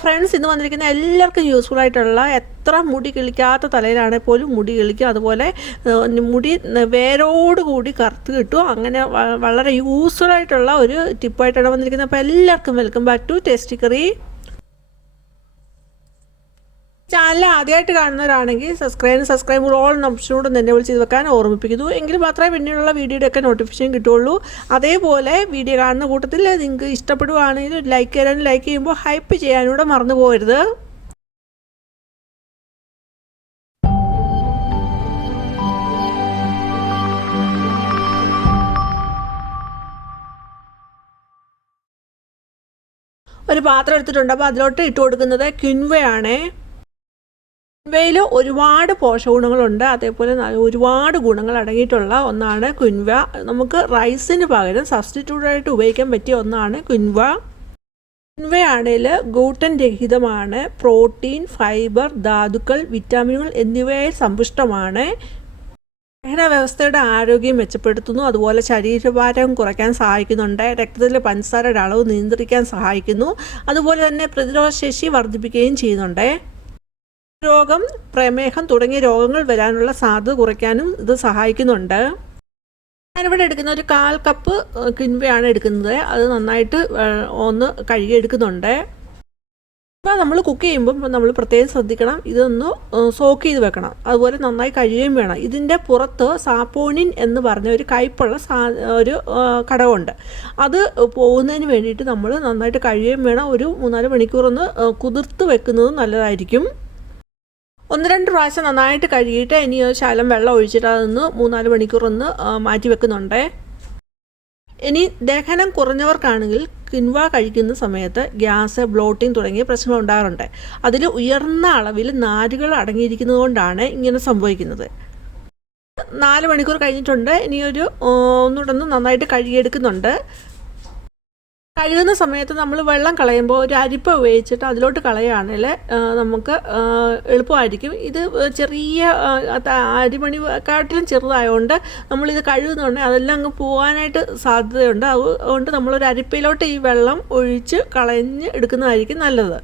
Friends, ഇന്ന് വന്നിരിക്കുന്ന എല്ലാവർക്കും യൂസ്ഫുൾ ആയിട്ടുള്ള, എത്ര മുടി കിളിക്കാത്ത തലയിലാണെങ്കിൽ പോലും മുടി കിളിക്കും, അതുപോലെ മുടി വേരോട് കൂടി കറുത്ത് കിട്ടും. അങ്ങനെ വളരെ യൂസ്ഫുൾ ആയിട്ടുള്ള ഒരു ടിപ്പായിട്ടാണ് വന്നിരിക്കുന്നത്. അപ്പോൾ എല്ലാവർക്കും welcome back to tasty curry. Channel ആദ്യമായിട്ട് കാണുന്നവരാണെങ്കിൽ സബ്സ്ക്രൈബ് ഓൾ ഓപ്ഷനോട് തന്നെ വിളിച്ച് വെക്കാൻ ഓർമ്മിപ്പിക്കുന്നു. എങ്കിൽ മാത്രമേ പിന്നീടുള്ള വീഡിയോയുടെയൊക്കെ നോട്ടിഫിക്കേഷൻ കിട്ടുള്ളൂ. അതേപോലെ വീഡിയോ കാണുന്ന കൂട്ടത്തിൽ നിങ്ങൾക്ക് ഇഷ്ടപ്പെടുകയാണെങ്കിൽ ലൈക്ക് ചെയ്യാനും, ലൈക്ക് ചെയ്യുമ്പോൾ ഹൈപ്പ് ചെയ്യാനും കൂടെ മറന്നു പോകരുത്. ഒരു പാത്രം എടുത്തിട്ടുണ്ട്. അപ്പോൾ അതിലോട്ട് ഇട്ട് കൊടുക്കുന്നത് ക്വിൻവയാണ്. ക്വിൻവയിൽ ഒരുപാട് പോഷകഗുണങ്ങളുണ്ട്, അതേപോലെ ഒരുപാട് ഗുണങ്ങൾ അടങ്ങിയിട്ടുള്ള ഒന്നാണ് ക്വിൻവ. നമുക്ക് റൈസിന് പകരം സബ്സ്റ്റിറ്റ്യൂട്ടായിട്ട് ഉപയോഗിക്കാൻ പറ്റിയ ഒന്നാണ് ക്വിൻവ. ക്വിൻവയാണെങ്കിൽ ഗ്ലൂട്ടൻ രഹിതമാണ്, പ്രോട്ടീൻ, ഫൈബർ, ധാതുക്കൾ, വിറ്റാമിനുകൾ എന്നിവയെ സമ്പുഷ്ടമാണ്. ദഹന വ്യവസ്ഥയുടെ ആരോഗ്യം മെച്ചപ്പെടുത്തുന്നു, അതുപോലെ ശരീരഭാരം കുറയ്ക്കാൻ സഹായിക്കുന്നുണ്ട്, രക്തത്തിലെ പഞ്ചസാരയുടെ അളവ് നിയന്ത്രിക്കാൻ സഹായിക്കുന്നു, അതുപോലെ തന്നെ പ്രതിരോധശേഷി വർദ്ധിപ്പിക്കുകയും ചെയ്യുന്നുണ്ട്. രോഗം, പ്രമേഹം തുടങ്ങിയ രോഗങ്ങൾ വരാനുള്ള സാധ്യത കുറയ്ക്കാനും ഇത് സഹായിക്കുന്നുണ്ട്. ഞാനിവിടെ എടുക്കുന്ന ഒരു 1/4 കപ്പ് ക്വിൻവയാണ് എടുക്കുന്നത്. അത് നന്നായിട്ട് ഒന്ന് കഴുകിയെടുക്കുന്നുണ്ട്. അപ്പോൾ നമ്മൾ കുക്ക് ചെയ്യുമ്പം നമ്മൾ പ്രത്യേകം ശ്രദ്ധിക്കണം, ഇതൊന്ന് സോക്ക് ചെയ്ത് വെക്കണം, അതുപോലെ നന്നായി കഴുകുകയും വേണം. ഇതിൻ്റെ പുറത്ത് സാപ്പോണിൻ എന്ന് പറഞ്ഞ ഒരു കയ്പുള്ള ഒരു ഘടകമുണ്ട്. അത് പോകുന്നതിന് വേണ്ടിയിട്ട് നമ്മൾ നന്നായിട്ട് കഴുകുകയും വേണം. ഒരു 3-4 മണിക്കൂറൊന്ന് കുതിർത്ത് വെക്കുന്നത് നല്ലതായിരിക്കും. 1-2 പ്രാവശ്യം നന്നായിട്ട് കഴുകിയിട്ട് ഇനി ശകലം വെള്ളം ഒഴിച്ചിട്ട് അതൊന്ന് 3-4 മണിക്കൂറൊന്ന് മാറ്റി വെക്കുന്നുണ്ട്. ഇനി ദഹനം കുറഞ്ഞവർക്കാണെങ്കിൽ ക്വിൻവ കഴിക്കുന്ന സമയത്ത് ഗ്യാസ്, ബ്ലോട്ടിംഗ് തുടങ്ങിയ പ്രശ്നങ്ങൾ ഉണ്ടാകാറുണ്ട്. അതിൽ ഉയർന്ന അളവിൽ നാരുകൾ അടങ്ങിയിരിക്കുന്നത് കൊണ്ടാണ് ഇങ്ങനെ സംഭവിക്കുന്നത്. 4 മണിക്കൂർ കഴിഞ്ഞിട്ടുണ്ട്. ഇനിയൊരു ഒന്നുകൂടെ നന്നായിട്ട് കഴുകിയെടുക്കുന്നുണ്ട്. കഴുകുന്ന സമയത്ത് നമ്മൾ വെള്ളം കളയുമ്പോൾ ഒരു അരിപ്പ ഉപയോഗിച്ചിട്ട് അതിലോട്ട് കളയുകയാണെങ്കിൽ നമുക്ക് എളുപ്പമായിരിക്കും. ഇത് ചെറിയ അരിമണിക്കാട്ടിലും ചെറുതായതുകൊണ്ട് നമ്മളിത് കഴുകുന്നുണ്ടെങ്കിൽ അതെല്ലാം അങ്ങ് പോകാനായിട്ട് സാധ്യതയുണ്ട്. അതുകൊണ്ട് നമ്മളൊരു അരിപ്പയിലോട്ട് ഈ വെള്ളം ഒഴിച്ച് കളഞ്ഞ് എടുക്കുന്നതായിരിക്കും നല്ലത്.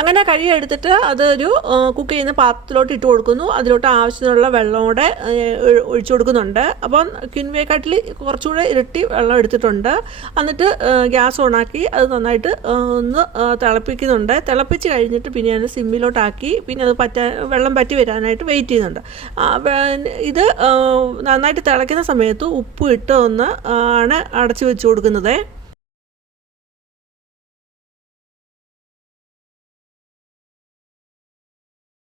അങ്ങനെ കഴുകി എടുത്തിട്ട് അതൊരു കുക്ക് ചെയ്യുന്ന പാത്രത്തിലോട്ട് ഇട്ട് കൊടുക്കുന്നു. അതിലോട്ട് ആവശ്യത്തിനുള്ള വെള്ളം കൂടെ ഒഴിച്ചു കൊടുക്കുന്നുണ്ട്. അപ്പം ക്വിൻവയെക്കാട്ടിൽ കുറച്ചുകൂടെ ഇരട്ടി വെള്ളം എടുത്തിട്ടുണ്ട്. എന്നിട്ട് ഗ്യാസ് ഓണാക്കി അത് നന്നായിട്ട് ഒന്ന് തിളപ്പിക്കുന്നുണ്ട്. തിളപ്പിച്ച് കഴിഞ്ഞിട്ട് പിന്നെ ഞാൻ സിമ്മിലോട്ടാക്കി പിന്നെ അത് വെള്ളം പറ്റി വരാനായിട്ട് വെയിറ്റ് ചെയ്യുന്നുണ്ട്. ഇത് നന്നായിട്ട് തിളയ്ക്കുന്ന സമയത്ത് ഉപ്പ് ഇട്ട് ഒന്ന് ആണ് അടച്ചു വെച്ച് കൊടുക്കുന്നത്.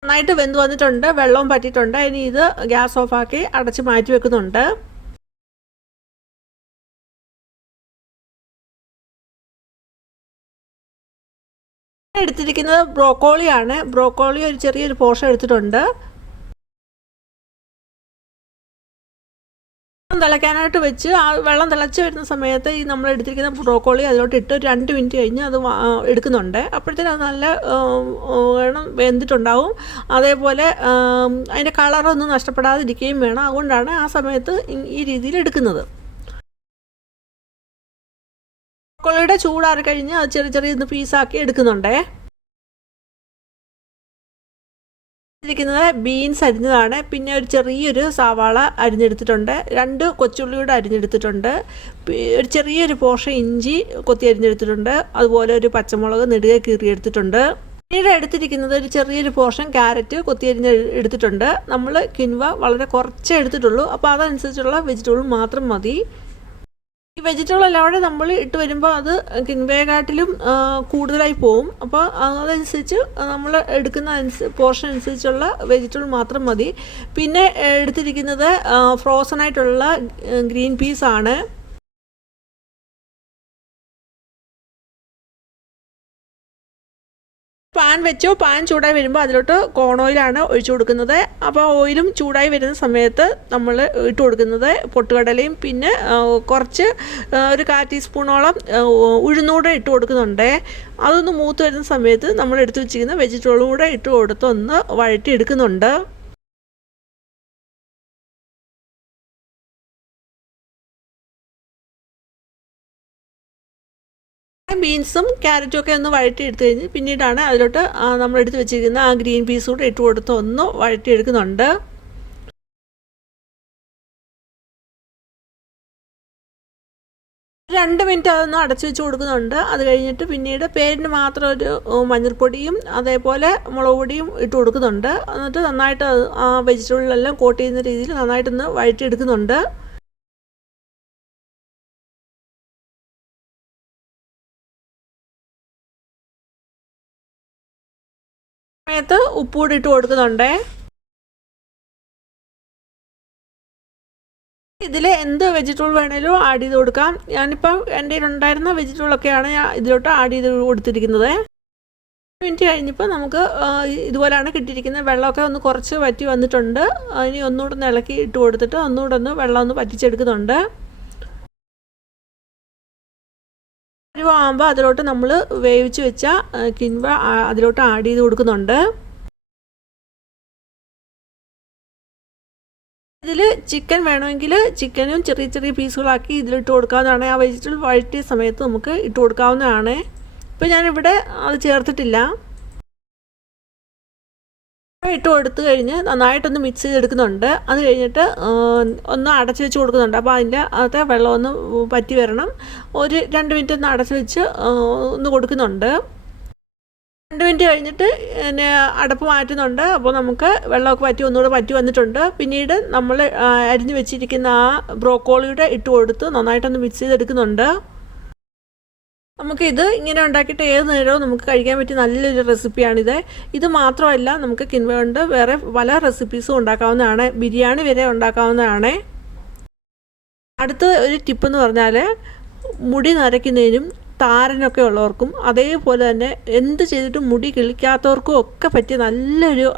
നന്നായിട്ട് വെന്ത് വന്നിട്ടുണ്ട്, വെള്ളവും പറ്റിയിട്ടുണ്ട്. ഇനി ഇത് ഗ്യാസ് ഓഫാക്കി അടച്ച് മാറ്റി വെക്കുന്നുണ്ട്. എടുത്തിരിക്കുന്നത് ബ്രോക്കോളിയാണ്. ബ്രോക്കോളി ഒരു ചെറിയൊരു പോർഷൻ എടുത്തിട്ടുണ്ട്. തിളയ്ക്കാനായിട്ട് വെച്ച് ആ വെള്ളം തിളച്ച് വരുന്ന സമയത്ത് ഈ നമ്മൾ എടുത്തിരിക്കുന്ന ബ്രോക്കോളി അതിലോട്ട് ഇട്ട് 2 മിനിറ്റ് കഴിഞ്ഞ് അത് എടുക്കുന്നുണ്ട്. അപ്പോഴത്തേനും അത് നല്ല വെന്തിട്ടുണ്ടാവും. അതേപോലെ അതിൻ്റെ കളറൊന്നും നഷ്ടപ്പെടാതിരിക്കുകയും വേണം. അതുകൊണ്ടാണ് ആ സമയത്ത് ഈ രീതിയിൽ എടുക്കുന്നത്. ബ്രോക്കോളിയുടെ ചൂടാറി കഴിഞ്ഞ് അത് ചെറിയ പീസാക്കി എടുക്കുന്നുണ്ടേ. ിരിക്കുന്നത് ബീൻസ് അരിഞ്ഞതാണ്. പിന്നെ ഒരു ചെറിയൊരു സവാള അരിഞ്ഞെടുത്തിട്ടുണ്ട്. 2 കൊച്ചുള്ളിയുടെ അരിഞ്ഞെടുത്തിട്ടുണ്ട്. ഒരു ചെറിയൊരു പോർഷൻ ഇഞ്ചി കൊത്തി അരിഞ്ഞെടുത്തിട്ടുണ്ട്. അതുപോലെ ഒരു പച്ചമുളക് നെടുകെ കീറിയെടുത്തിട്ടുണ്ട്. പിന്നീട് എടുത്തിരിക്കുന്നത് ഒരു ചെറിയൊരു പോർഷൻ ക്യാരറ്റ് കൊത്തി എടുത്തിട്ടുണ്ട്. നമ്മൾ ക്വിൻവ വളരെ കുറച്ചേ എടുത്തിട്ടുള്ളൂ. അപ്പോൾ അതനുസരിച്ചുള്ള വെജിറ്റബിൾ മാത്രം മതി. ഈ വെജിറ്റബിൾ എല്ലാം കൂടെ നമ്മൾ ഇട്ട് വരുമ്പോൾ അത് ക്വിൻവയെക്കാട്ടിലും കൂടുതലായി പോവും. അപ്പോൾ അതനുസരിച്ച് നമ്മൾ എടുക്കുന്ന പോർഷൻ അനുസരിച്ചുള്ള വെജിറ്റബിൾ മാത്രം മതി. പിന്നെ എടുത്തിരിക്കുന്നത് ഫ്രോസൺ ആയിട്ടുള്ള ഗ്രീൻ പീസാണ്. പാൻ വെച്ചു. പാൻ ചൂടായി വരുമ്പോൾ അതിലോട്ട് കോൺ ഓയിലാണ് ഒഴിച്ചു കൊടുക്കുന്നത്. അപ്പോൾ ഓയിലും ചൂടായി വരുന്ന സമയത്ത് നമ്മൾ ഇട്ട് കൊടുക്കുന്നത് പൊട്ടുകടലയും പിന്നെ കുറച്ച് ഒരു 1/4 ടീസ്പൂണോളം ഉഴുന്നൂടെ ഇട്ട് കൊടുക്കുന്നുണ്ട്. അതൊന്ന് മൂത്ത് വരുന്ന സമയത്ത് നമ്മൾ എടുത്ത് വെച്ചിരിക്കുന്ന വെജിറ്റബിളും കൂടെ ഇട്ട് കൊടുത്ത് ഒന്ന് വഴറ്റി എടുക്കുന്നുണ്ട്. ബീൻസും ക്യാരറ്റും ഒക്കെ ഒന്ന് വഴറ്റി എടുത്തു കഴിഞ്ഞ് പിന്നീടാണ് അതിലോട്ട് നമ്മൾ എടുത്ത് വെച്ചിരിക്കുന്ന ആ ഗ്രീൻ പീസ് കൂടെ ഇട്ട് കൊടുത്ത് ഒന്ന് വഴറ്റിയെടുക്കുന്നുണ്ട്. 2 മിനിറ്റ് അതൊന്ന് അടച്ചു വെച്ച് കൊടുക്കുന്നുണ്ട്. അത് കഴിഞ്ഞിട്ട് പിന്നീട് പേരിന് മാത്രം ഒരു മഞ്ഞൾപ്പൊടിയും അതേപോലെ മുളക് പൊടിയും ഇട്ട് കൊടുക്കുന്നുണ്ട്. എന്നിട്ട് നന്നായിട്ട് ആ വെജിറ്റബിളിലെല്ലാം കോട്ട് ചെയ്യുന്ന രീതിയിൽ നന്നായിട്ടൊന്ന് വഴറ്റിയെടുക്കുന്നുണ്ട്. സമയത്ത് ഉപ്പ് കൂടി ഇട്ട് കൊടുക്കുന്നുണ്ട്. ഇതിൽ എന്ത് വെജിറ്റബിൾ വേണേലും ആഡ് ചെയ്ത് കൊടുക്കാം. ഞാനിപ്പം എൻ്റെ ഉണ്ടായിരുന്ന വെജിറ്റബിളൊക്കെയാണ് ഞാൻ ഇതിലോട്ട് ആഡ് ചെയ്ത് കൊടുത്തിരിക്കുന്നത്. 1 മിനിറ്റ് കഴിഞ്ഞപ്പോൾ നമുക്ക് ഇതുപോലെയാണ് കിട്ടിയിരിക്കുന്നത്. വെള്ളമൊക്കെ ഒന്ന് കുറച്ച് വറ്റി വന്നിട്ടുണ്ട്. ഇനി ഒന്നുകൂടെ ഒന്ന് ഇളക്കി ഇട്ട് കൊടുത്തിട്ട് ഒന്നുകൂടെ ഒന്ന് വെള്ളം ഒന്ന് വറ്റിച്ചെടുക്കുന്നുണ്ട്. ആകുമ്പോൾ അതിലോട്ട് നമ്മൾ വേവിച്ച് വെച്ച കിൻവ അതിലോട്ട് ആഡ് ചെയ്ത് കൊടുക്കുന്നുണ്ട്. ഇതിൽ ചിക്കൻ വേണമെങ്കിൽ ചിക്കനും ചെറിയ ചെറിയ പീസുകളാക്കി ഇതിലിട്ട് കൊടുക്കാവുന്നതാണ്. ആ വെജിറ്റബിൾ വഴറ്റിയ സമയത്ത് നമുക്ക് ഇട്ട് കൊടുക്കാവുന്നതാണ്. ഇപ്പോൾ ഞാനിവിടെ അത് ചേർത്തിട്ടില്ല. ഇട്ട് കൊടുത്തു കഴിഞ്ഞ് നന്നായിട്ടൊന്ന് മിക്സ് ചെയ്തെടുക്കുന്നുണ്ട്. അത് കഴിഞ്ഞിട്ട് ഒന്ന് അടച്ച് വെച്ച് കൊടുക്കുന്നുണ്ട്. അപ്പോൾ അതിൻ്റെ അകത്തെ വെള്ളം ഒന്ന് പറ്റി വരണം. ഒരു 2 മിനിറ്റ് ഒന്ന് അടച്ച് വെച്ച് ഒന്ന് കൊടുക്കുന്നുണ്ട്. 2 മിനിറ്റ് കഴിഞ്ഞിട്ട് പിന്നെ അടപ്പ് മാറ്റുന്നുണ്ട്. അപ്പോൾ നമുക്ക് വെള്ളമൊക്കെ വറ്റി ഒന്നുകൂടെ വറ്റി വന്നിട്ടുണ്ട്. പിന്നീട് നമ്മൾ അരിഞ്ഞ് വെച്ചിരിക്കുന്ന ആ ബ്രോക്കോളിയുടെ ഇട്ട് കൊടുത്ത് നന്നായിട്ടൊന്ന് മിക്സ് ചെയ്തെടുക്കുന്നുണ്ട്. നമുക്കിത് ഇങ്ങനെ ഉണ്ടാക്കിയിട്ട് ഏത് നേരവും നമുക്ക് കഴിക്കാൻ പറ്റിയ നല്ലൊരു റെസിപ്പിയാണിത്. ഇത് മാത്രമല്ല നമുക്ക് കിൻവ കൊണ്ട് വേറെ പല റെസിപ്പീസും ഉണ്ടാക്കാവുന്നതാണ്. ബിരിയാണി വരെ ഉണ്ടാക്കാവുന്നതാണ്. അടുത്ത ഒരു ടിപ്പെന്ന് പറഞ്ഞാൽ മുടി നരയ്ക്കുന്നതിനും താരനൊക്കെ ഉള്ളവർക്കും അതേപോലെ തന്നെ എന്ത് ചെയ്തിട്ടും മുടി കിളിക്കാത്തവർക്കും ഒക്കെ പറ്റിയ നല്ലൊരു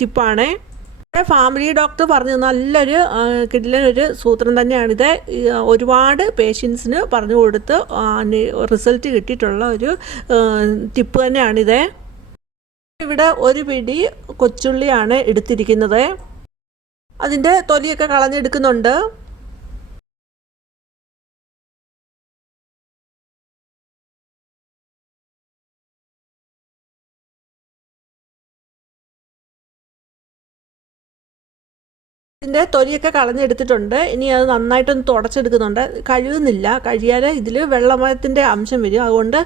ടിപ്പാണ്. ഫാമിലി ഡോക്ടർ പറഞ്ഞ നല്ലൊരു കിടിലനൊരു സൂത്രം തന്നെയാണിത്. ഒരുപാട് പേഷ്യൻസിന് പറഞ്ഞു കൊടുത്ത് റിസൾട്ട് കിട്ടിയിട്ടുള്ള ഒരു ടിപ്പ് തന്നെയാണിത്. ഇവിടെ ഒരു പിടി കൊച്ചുള്ളിയാണ് എടുത്തിരിക്കുന്നത്. അതിൻ്റെ തൊലിയൊക്കെ കളഞ്ഞെടുക്കുന്നുണ്ട്. ഇതിൻ്റെ തൊലിയൊക്കെ കളഞ്ഞെടുത്തിട്ടുണ്ട്. ഇനി അത് നന്നായിട്ടൊന്ന് തുടച്ചെടുക്കുന്നുണ്ട്. കഴുകുന്നില്ല. കഴുകിയാൽ ഇതിൽ വെള്ളമയത്തിൻ്റെ അംശം വരും. അതുകൊണ്ട്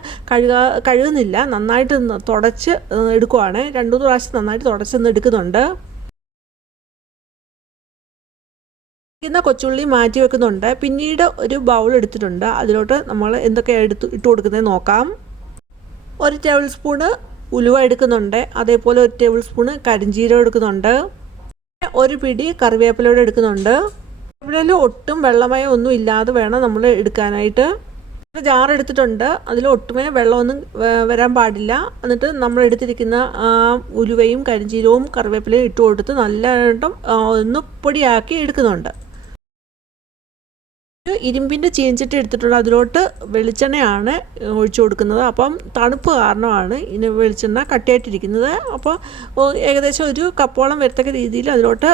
കഴുകുന്നില്ല. നന്നായിട്ട് തുടച്ച് എടുക്കുവാണ്. 2-3 പ്രാവശ്യം നന്നായിട്ട് തുടച്ചൊന്ന് എടുക്കുന്നുണ്ട്. കൊച്ചുള്ളി മാറ്റി വെക്കുന്നുണ്ട്. പിന്നീട് ഒരു ബൗൾ എടുത്തിട്ടുണ്ട്. അതിലോട്ട് നമ്മൾ എന്തൊക്കെയാണ് ഇട്ട് കൊടുക്കുന്നത് നോക്കാം. 1 ടേബിൾ സ്പൂണ് ഉലുവ എടുക്കുന്നുണ്ട്. അതേപോലെ 1 ടേബിൾ സ്പൂണ് കരിഞ്ജീരകം എടുക്കുന്നുണ്ട്. 1 പിടി കറിവേപ്പിലയോടെ എടുക്കുന്നുണ്ട്. കറിവേപ്പിലയിൽ ഒട്ടും വെള്ളമയം ഒന്നും ഇല്ലാതെ വേണം നമ്മൾ എടുക്കാനായിട്ട്. ജാർ എടുത്തിട്ടുണ്ട്. അതിൽ ഒട്ടുമേ വെള്ളമൊന്നും വരാൻ പാടില്ല. എന്നിട്ട് നമ്മൾ എടുത്തിരിക്കുന്ന ഉലുവയും കരിഞ്ജീരകവും കറിവേപ്പിലയും ഇട്ട് കൊടുത്ത് നല്ലതായിട്ടും ഒന്ന് പൊടിയാക്കി എടുക്കുന്നുണ്ട്. ഒരു ഇരുമ്പിൻ്റെ ചീനച്ചട്ടി എടുത്തിട്ടുണ്ട്. അതിലോട്ട് വെളിച്ചെണ്ണയാണ് ഒഴിച്ചു കൊടുക്കുന്നത്. അപ്പം തണുപ്പ് കാരണമാണ് ഇതിന് വെളിച്ചെണ്ണ കട്ടിയായിട്ടിരിക്കുന്നത്. അപ്പോൾ ഏകദേശം ഒരു കപ്പോളം വരത്തക്ക രീതിയിൽ അതിലോട്ട്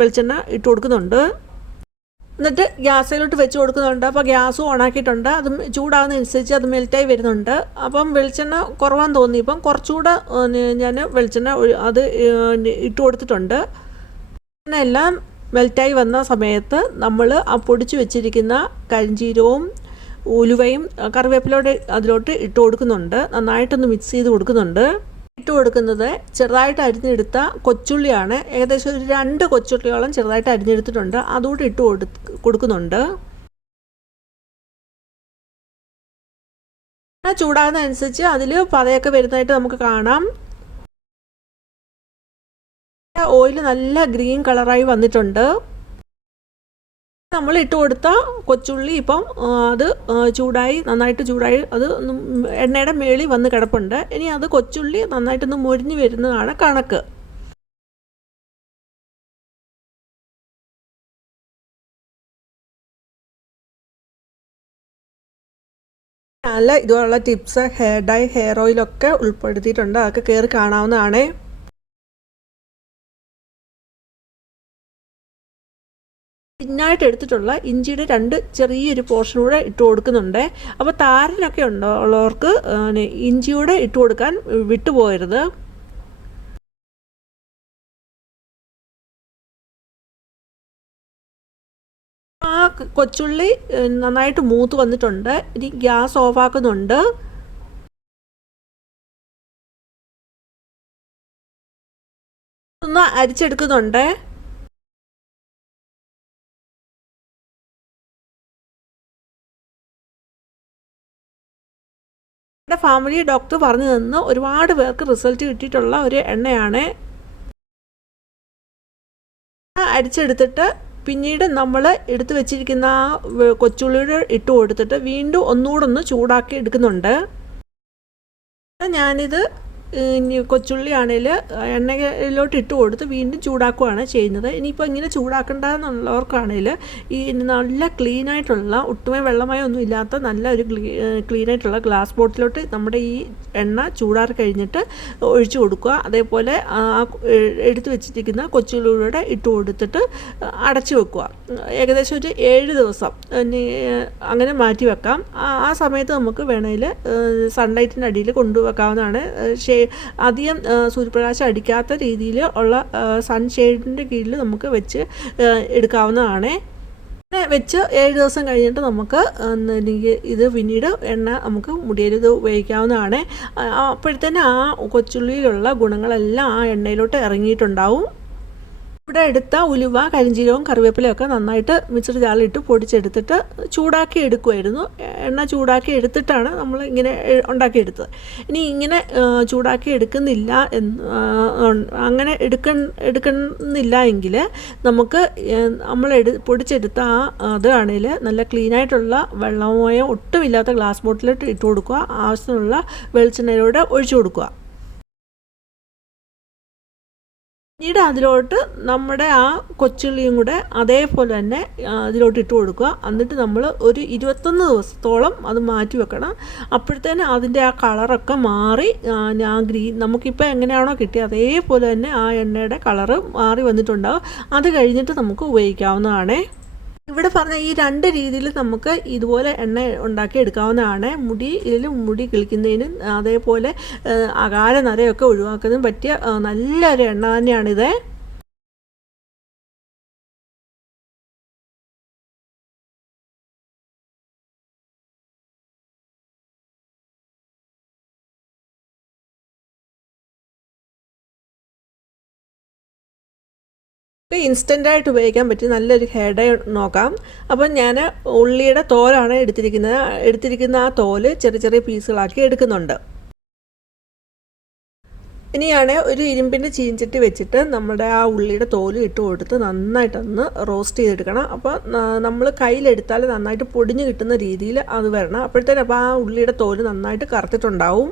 വെളിച്ചെണ്ണ ഇട്ട് കൊടുക്കുന്നുണ്ട്. എന്നിട്ട് ഗ്യാസിലോട്ട് വെച്ച് കൊടുക്കുന്നുണ്ട്. അപ്പോൾ ഗ്യാസ് ഓണാക്കിയിട്ടുണ്ട്. അത് ചൂടാകുന്നതനുസരിച്ച് അത് മെൽറ്റായി വരുന്നുണ്ട്. അപ്പം വെളിച്ചെണ്ണ കുറവാന്ന് തോന്നി. ഇപ്പം കുറച്ചുകൂടെ ഞാൻ വെളിച്ചെണ്ണ അത് ഇട്ട് കൊടുത്തിട്ടുണ്ട്. എല്ലാം മെൽറ്റായി വന്ന സമയത്ത് നമ്മൾ ആ പൊടിച്ച് വെച്ചിരിക്കുന്ന കരിഞ്ജീരകവും ഉലുവയും കറിവേപ്പിലയോടെ അതിലോട്ട് ഇട്ട് കൊടുക്കുന്നുണ്ട്. നന്നായിട്ടൊന്ന് മിക്സ് ചെയ്ത് കൊടുക്കുന്നുണ്ട്. ഇട്ട് കൊടുക്കുന്നത് ചെറുതായിട്ട് അരിഞ്ഞെടുത്ത കൊച്ചുള്ളിയാണ്. ഏകദേശം ഒരു 2 കൊച്ചുള്ളിയോളം ചെറുതായിട്ട് അരിഞ്ഞെടുത്തിട്ടുണ്ട്. അതുകൂടി ഇട്ട് കൊടുക്കുന്നുണ്ട്. ചൂടാകുന്നതനുസരിച്ച് അതിൽ പതയൊക്കെ വരുന്നതായിട്ട് നമുക്ക് കാണാം. ഓയിൽ നല്ല ഗ്രീൻ കളറായി വന്നിട്ടുണ്ട്. നമ്മൾ ഇട്ട് കൊടുത്ത കൊച്ചുള്ളി ഇപ്പം അത് നന്നായിട്ട് ചൂടായി അത് എണ്ണയുടെ മേളിൽ വന്ന് കിടപ്പുണ്ട്. ഇനി അത് കൊച്ചുള്ളി നന്നായിട്ടൊന്ന് മൊരിഞ്ഞ് വരുന്നതാണ് കണക്ക്. നല്ല ഇതുപോലുള്ള ടിപ്സ് ഹെയർ ഡൈ ഹെയർ ഓയിലൊക്കെ ഉൾപ്പെടുത്തിയിട്ടുണ്ട്. അതൊക്കെ കയറി കാണാവുന്നതാണ്. തിന്നായിട്ട് എടുത്തിട്ടുള്ള ഇഞ്ചിയുടെ 2 ചെറിയൊരു പോർഷൻ കൂടെ ഇട്ട് കൊടുക്കുന്നുണ്ട്. അപ്പോൾ താരനൊക്കെ ഉള്ളവർക്ക് ഇഞ്ചിയൂടെ ഇട്ട് കൊടുക്കാൻ വിട്ടുപോകരുത്. ആ കൊച്ചുള്ളി നന്നായിട്ട് മൂത്ത് വന്നിട്ടുണ്ട്. ഇനി ഗ്യാസ് ഓഫാക്കുന്നുണ്ട്. ഒന്ന് അരിച്ചെടുക്കുന്നുണ്ട്. എൻ്റെ ഫാമിലി ഡോക്ടർ പറഞ്ഞു തന്ന ഒരുപാട് പേർക്ക് റിസൾട്ട് കിട്ടിയിട്ടുള്ള ഒരു എണ്ണയാണ്. അരിച്ചെടുത്തിട്ട് പിന്നീട് നമ്മൾ എടുത്തു വെച്ചിരിക്കുന്ന ആ കൊച്ചുള്ളിയുടെ ഇട്ട് കൊടുത്തിട്ട് വീണ്ടും ഒന്നുകൂടെ ഒന്ന് ചൂടാക്കി എടുക്കുന്നുണ്ട്. ഞാനിത് കൊച്ചുള്ളി ആണെങ്കിൽ എണ്ണയിലോട്ട് ഇട്ട് കൊടുത്ത് വീണ്ടും ചൂടാക്കുകയാണ് ചെയ്യുന്നത്. ഇനിയിപ്പോൾ ഇങ്ങനെ ചൂടാക്കണ്ടെന്നുള്ളവർക്കാണെങ്കിൽ ഈ നല്ല ക്ലീനായിട്ടുള്ള ഒട്ടുമേ വെള്ളമയോ ഒന്നും ഇല്ലാത്ത നല്ല ഒരു ക്ലീനായിട്ടുള്ള ഗ്ലാസ് ബോട്ടിലോട്ട് നമ്മുടെ ഈ എണ്ണ ചൂടാറി കഴിഞ്ഞിട്ട് ഒഴിച്ചു കൊടുക്കുക. അതേപോലെ എടുത്തു വെച്ചിരിക്കുന്ന കൊച്ചുള്ളിയുടെ ഇട്ട് കൊടുത്തിട്ട് അടച്ചു വെക്കുക. ഏകദേശം ഒരു 7 ദിവസം അങ്ങനെ മാറ്റി വെക്കാം. ആ സമയത്ത് നമുക്ക് വേണമെങ്കിൽ സൺലൈറ്റിൻ്റെ അടിയിൽ കൊണ്ടുവെക്കാവുന്നതാണ്. അധികം സൂര്യപ്രകാശം അടിക്കാത്ത രീതിയിൽ ഉള്ള സൺഷെയ്ഡിൻ്റെ കീഴിൽ നമുക്ക് വെച്ച് എടുക്കാവുന്നതാണ്. വെച്ച് 7 ദിവസം കഴിഞ്ഞിട്ട് നമുക്ക് ഇത് പിന്നീട് എണ്ണ നമുക്ക് മുടിയിൽ ഇത് ഉപയോഗിക്കാവുന്നതാണ്. അപ്പോഴത്തേന് ആ കൊച്ചുള്ളിയിലുള്ള ഗുണങ്ങളെല്ലാം ആ എണ്ണയിലോട്ട് ഇറങ്ങിയിട്ടുണ്ടാവും. ഇവിടെ എടുത്ത ഉലുവ, കരിഞ്ചീരകവും കറിവേപ്പിലയൊക്കെ നന്നായിട്ട് മിക്സർ ജാറിലിട്ട് പൊടിച്ചെടുത്തിട്ട് ചൂടാക്കി എടുക്കുമായിരുന്നു. എണ്ണ ചൂടാക്കി എടുത്തിട്ടാണ് നമ്മൾ ഇങ്ങനെ ഉണ്ടാക്കിയെടുത്തത്. ഇനി ഇങ്ങനെ ചൂടാക്കി എടുക്കുന്നില്ല അങ്ങനെ എടുക്കുന്നില്ല എങ്കിൽ നമുക്ക് നമ്മൾ പൊടിച്ചെടുത്ത അതാണെങ്കിൽ നല്ല ക്ലീനായിട്ടുള്ള വെള്ളമയോ ഒട്ടുമില്ലാത്ത ഗ്ലാസ് ബോട്ടിലിട്ട് ഇട്ട് കൊടുക്കുക. ആവശ്യത്തിനുള്ള വെളിച്ചെണ്ണയിലൂടെ ഒഴിച്ചു കൊടുക്കുക. പിന്നീട് അതിലോട്ട് നമ്മുടെ ആ കൊച്ചുള്ളിയും കൂടെ അതേപോലെ തന്നെ അതിലോട്ട് ഇട്ട് കൊടുക്കുക. എന്നിട്ട് നമ്മൾ ഒരു 21 ദിവസത്തോളം അത് മാറ്റി വെക്കണം. അപ്പോഴത്തേന് അതിൻ്റെ ആ കളറൊക്കെ മാറി നമുക്കിപ്പോൾ എങ്ങനെയാണോ കിട്ടിയത് അതേപോലെ തന്നെ ആ എണ്ണയുടെ കളറ് മാറി വന്നിട്ടുണ്ടാകും. അത് കഴിഞ്ഞിട്ട് നമുക്ക് ഉപയോഗിക്കാവുന്നതാണ്. ഇവിടെ പറഞ്ഞ ഈ 2 രീതിയിൽ നമുക്ക് ഇതുപോലെ എണ്ണ ഉണ്ടാക്കി എടുക്കാവുന്നതാണ്. മുടി കിളിക്കുന്നതിനും അതേപോലെ അകാല നരയൊക്കെ ഒഴിവാക്കുന്നതിനും പറ്റിയ നല്ലൊരു എണ്ണ തന്നെയാണിത്. ഇൻസ്റ്റൻ്റായിട്ട് ഉപയോഗിക്കാൻ പറ്റിയ നല്ലൊരു ഹെയർ ഡൈ നോക്കാം. അപ്പം ഞാൻ ഉള്ളിയുടെ തോലാണ് എടുത്തിരിക്കുന്ന ആ തോല് ചെറിയ ചെറിയ പീസുകളാക്കി എടുക്കുന്നുണ്ട്. ഇനിയാണ് ഒരു ഇരുമ്പിൻ്റെ ചീഞ്ചട്ടി വെച്ചിട്ട് നമ്മുടെ ആ ഉള്ളിയുടെ തോല് ഇട്ട് കൊടുത്ത് നന്നായിട്ടൊന്ന് റോസ്റ്റ് ചെയ്തെടുക്കണം. അപ്പോൾ നമ്മൾ കയ്യിലെടുത്താൽ നന്നായിട്ട് പൊടിഞ്ഞ് കിട്ടുന്ന രീതിയിൽ അത് വരണം. അപ്പോഴത്തേനും അപ്പോൾ ആ ഉള്ളിയുടെ തോല് നന്നായിട്ട് കറുത്തിട്ടുണ്ടാവും.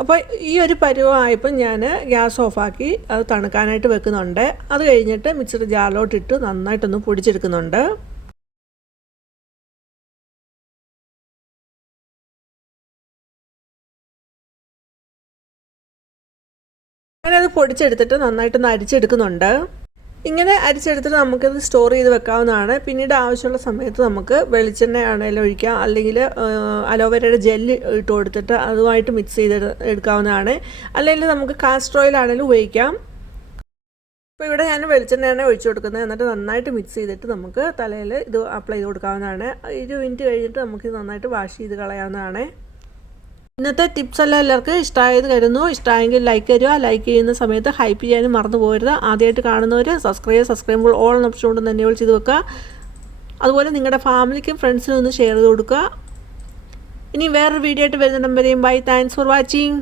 അപ്പോൾ ഈ ഒരു പരുവമായപ്പോൾ ഞാൻ ഗ്യാസ് ഓഫാക്കി അത് തണുക്കാനായിട്ട് വെക്കുന്നുണ്ട്. അത് കഴിഞ്ഞിട്ട് മിക്സർ ജാറിലോട്ടിട്ട് നന്നായിട്ടൊന്ന് പൊടിച്ചെടുക്കുന്നുണ്ട്. അങ്ങനെ അത് പൊടിച്ചെടുത്തിട്ട് നന്നായിട്ടൊന്ന് അരിച്ചെടുക്കുന്നുണ്ട്. ഇങ്ങനെ അരിച്ചെടുത്തിട്ട് നമുക്കത് സ്റ്റോർ ചെയ്ത് വെക്കാവുന്നതാണ്. പിന്നീട് ആവശ്യമുള്ള സമയത്ത് നമുക്ക് വെളിച്ചെണ്ണ ആണെങ്കിലും ഒഴിക്കാം, അല്ലെങ്കിൽ അലോവേരയുടെ ജെല്ല് ഇട്ട് കൊടുത്തിട്ട് അതുമായിട്ട് മിക്സ് ചെയ്ത് എടുക്കാവുന്നതാണ്. അല്ലെങ്കിൽ നമുക്ക് കാസ്റ്റർ ഓയിൽ ആണെങ്കിലും ഉപയോഗിക്കാം. അപ്പോൾ ഇവിടെ ഞാൻ വെളിച്ചെണ്ണയാണ് ഒഴിച്ചു കൊടുക്കുന്നത്. എന്നിട്ട് നന്നായിട്ട് മിക്സ് ചെയ്തിട്ട് നമുക്ക് തലയിൽ ഇത് അപ്ലൈ ചെയ്ത് കൊടുക്കാവുന്നതാണ്. 20 മിനിറ്റ് കഴിഞ്ഞിട്ട് നമുക്ക് നന്നായിട്ട് വാഷ് ചെയ്ത് കളയാവുന്നതാണ്. ഇന്നത്തെ ടിപ്സ് എല്ലാം എല്ലാവർക്കും ഇഷ്ടമായത് കരുതുന്നു. ഇഷ്ടമായെങ്കിൽ ലൈക്ക് തരിക. ലൈക്ക് ചെയ്യുന്ന സമയത്ത് ഹൈപ്പ് ചെയ്യാനും മറന്നു പോകരുത്. ആദ്യമായിട്ട് കാണുന്നവർ സബ്സ്ക്രൈബ് ഓൾ എന്ന ഓപ്ഷൻ കൊണ്ട് തന്നെ ചെയ്ത് വെക്കുക. അതുപോലെ നിങ്ങളുടെ ഫാമിലിക്കും ഫ്രണ്ട്സിനും ഒന്ന് ഷെയർ ചെയ്ത് കൊടുക്കുക. ഇനി വേറൊരു വീഡിയോ ആയിട്ട് വരുന്ന നമ്പരെയും ബൈ. Thanks for watching.